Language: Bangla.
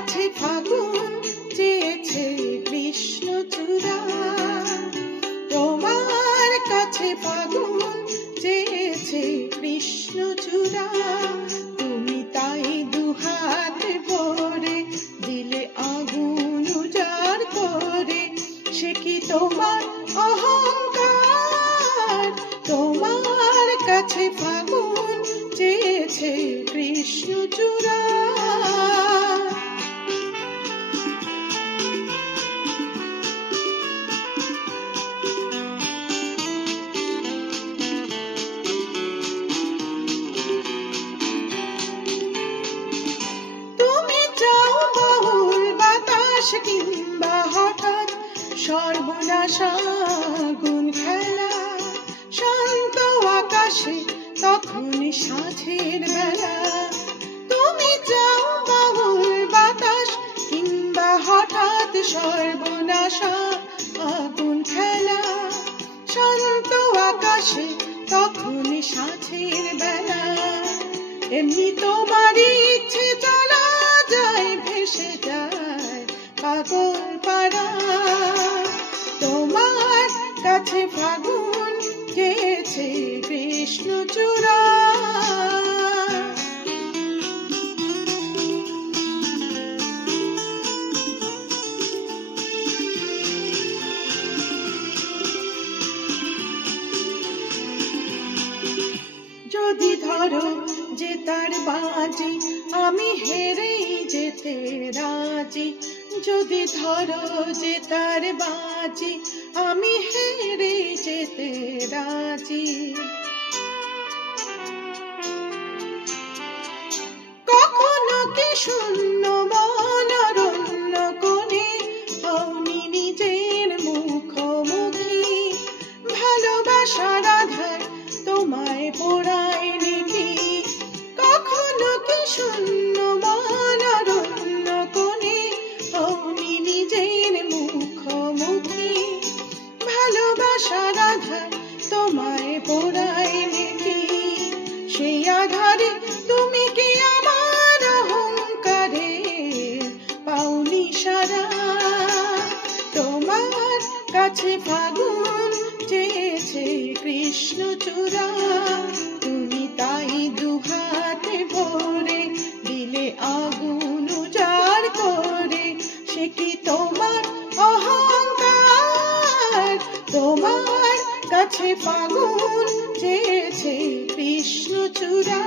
কাছে ফাগুন চেয়েছে কৃষ্ণচূড়া, তোমার কাছে ফাগুন চেয়েছে কৃষ্ণচূড়া। তুমি তাই দুহাত ভরে দিলে আগুন উজাড় করে, সে কি তোমার অহংকার? তোমার কাছে ফাগুন চেয়েছে কৃষ্ণচূড়া। তুমি চাও বহুল বাতাস কিংবা হঠাৎ সর্বনাশা আগুন খেলা, শান্ত আকাশে তখন সাঁঝের বেলা। তুমি চাও বহুল বাতাস কিংবা হঠাৎ সর্বনাশা আগুন খেলা, শান্ত আকাশে তখন সাঁঝের বেলা। এমনি তোমারই ইচ্ছে চলা যায়, ভেসে যায় পাগল পাড়া। তোমার কাছে ফাগুন চেয়েছে কৃষ্ণচূড়া। যদি ধরো যে তার বাজি, আমি হেরেই যেতে রাজি। যদি ধরো যে তার বাজি, আমি হেরেই যেতে রাজি। কখনো কি শূন্য মনোরণ্য কোণে হওনি নিজের মুখোমুখি? ভালোবাসার আধার তোমায় পোড়ায় নাকি? কখনো কি শূন্য মনোরণ্য কোণে হওনি নিজের মুখোমুখি? ভালোবাসার আধার তোমায় পোড়ায় নাকি? সেই আধারে তুমি কি আমার অহংকারে পাওনি সারা? তোমার কাছে ফাগুন চেয়েছে কৃষ্ণচূড়া, তুমি তাই দুহাতে ভরে দিলে আগুন উজাড় করে। সে কি তোমার অহংকার? তোমার কাছে ফাগুন চেয়েছে কৃষ্ণচূড়া।